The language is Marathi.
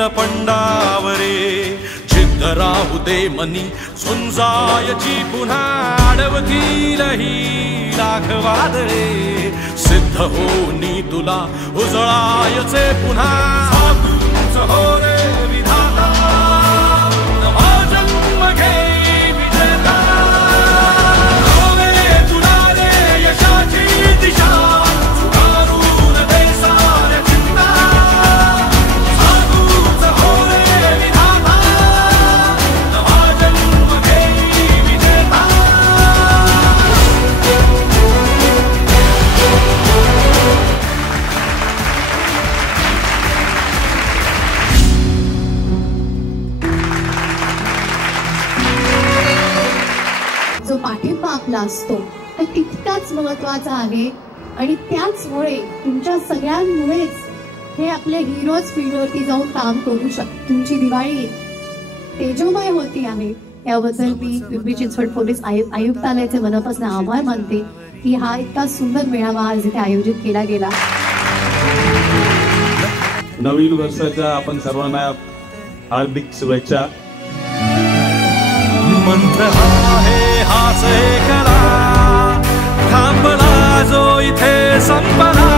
येईल पंडावरे जिद्द राहू दे मनी झुंजायची पुन्हा अडवतील ही लाख वादळे सिद्ध होनी तुला उजळायचे पुन्हा साधूच हो रे विधाता नवा जन्म घे विजेता होवे तुला रे यशाची दिशा सुधारून दे साऱ्या चिंता साधूच हो रे विधाता नवा जन्म घे विजेता जो पाठिंबा आपला असतो तो तितकाच महत्वाचा आहे आणि त्याचमुळे तुमच्या सगळ्यांमुळेच हे आपले हिरोज फील्डवरती जाऊन काम करू शकतात. तुमची दिवाळी तेजोमय होती आहे याबद्दल मी पिंपरी चिंचवड पोलीस आयुक्तालयाचे मनापासून आभार मानते की हा इतका सुंदर मेळावा आज इथे आयोजित केला गेला. नवीन वर्षाच्या आपण सर्वांना हार्दिक शुभेच्छा. मंत्र आहे हाच एकला थांबला जो इथे संपला